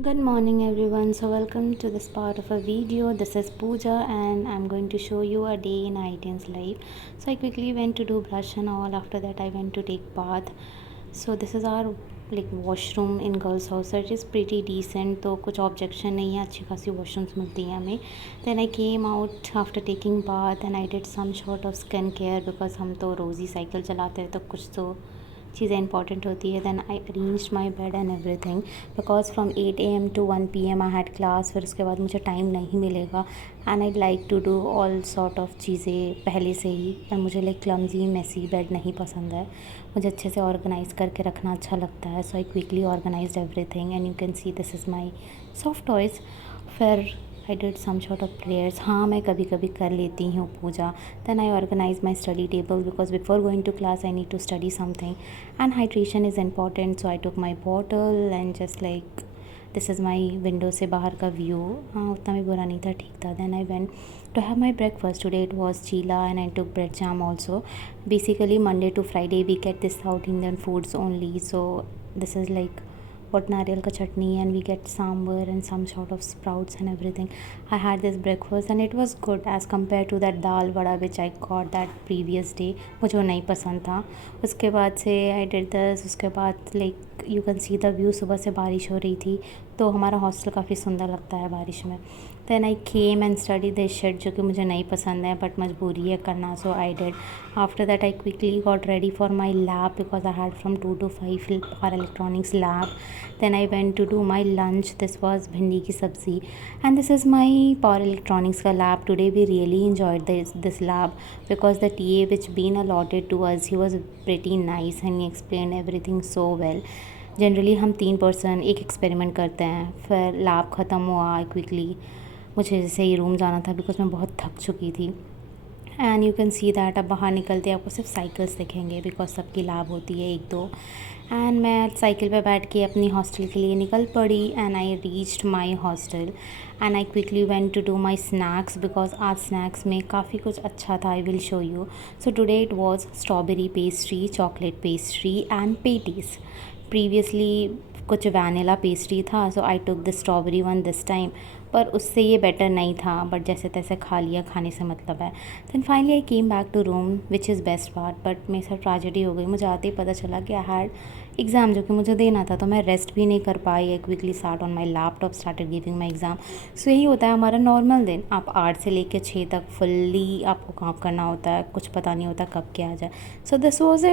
Good morning everyone. So welcome to this part of a video. This is Pooja and I'm going to show you a day in Aiden's life. So I quickly went to do brush and all. After that I went to take bath. So this is our washroom in girls house. So it is pretty decent. तो कुछ objection नहीं है, अच्छी खासी washrooms मिलती हैं हमें. Then I came out after taking bath and I did some sort of skin care because हम तो रोज़ ही साइकिल चलाते हैं तो कुछ तो चीज़ें इंपॉर्टेंट होती है. Then I arrange my bed and everything because from 8 AM to 1 PM I had class. फिर उसके बाद मुझे टाइम नहीं मिलेगा and I like to do all sort of चीज़ें पहले से ही. एंड मुझे क्लमजी मेसी बेड नहीं पसंद है. मुझे अच्छे से ऑर्गेनाइज़ करके रखना अच्छा लगता है. So I quickly organise everything and you can see this is my soft toys. फिर I did some sort of prayers. हाँ, मैं कभी कभी कर लेती हूँ puja. Then I organise my study table because before going to class I need to study something and hydration is important. So I took my bottle and just this is my window से बाहर का view. हाँ, उतना भी बुरा नहीं था, ठीक था. Then I went to have my breakfast. Today it was chilla and I took bread jam also. Basically Monday to Friday we get this south Indian foods only. So this is what नारियल का चटनी and we get sambar and some sort of sprouts and everything. I had this breakfast and it was good as compared to that dal vada which I got that previous day. मुझे वो नहीं पसंद था. उसके बाद से I did this. उसके बाद you can see the view. सुबह से बारिश हो रही थी तो हमारा हॉस्टल काफ़ी सुंदर लगता है बारिश में. Then I came and study this shit जो कि मुझे नहीं पसंद है बट मजबूरी है करना. So I did. After that I quickly got ready for my lab because I had from 2 to 5 power electronics lab. Then I went to do my lunch. This was भिंडी की सब्ज़ी and this is my power electronics का lab. Today we really enjoyed this lab because the TA which been allotted to us, he was pretty nice and he explained everything so well. Generally हम 3 person एक experiment करते हैं. फिर lab ख़त्म हुआ quickly. मुझे जैसे ही रूम जाना था बिकॉज मैं बहुत थक चुकी थी. And you can see that अब बाहर निकलते आपको सिर्फ साइकिल्स दिखेंगे बिकॉज सबकी लैब होती है 1-2. एंड मैं साइकिल पे बैठ के अपनी हॉस्टल के लिए निकल पड़ी and I reached my hostel and I quickly went to do my snacks because आज स्नैक्स में काफ़ी कुछ अच्छा था. I will show you. So today it was strawberry pastry, chocolate pastry and patties. Previously कुछ वैनिला पेस्ट्री था so I took the strawberry one this time. पर उससे ये बेटर नहीं था बट जैसे तैसे खा लिया, खाने से मतलब है. Then finally I came back to room which is best part. But मेरे साथ ट्रेजेडी हो गई. मुझे आते ही पता चला कि आई हैड एग्ज़ाम जो कि मुझे देना था तो मैं रेस्ट भी नहीं कर पाई. I quickly start on my laptop, started giving my exam. So यही होता है हमारा नॉर्मल दिन. आप 8 से लेकर 6 तक फुल्ली आपको काम करना होता है. कुछ पता नहीं होता कब क्या आ जाए. So this was it.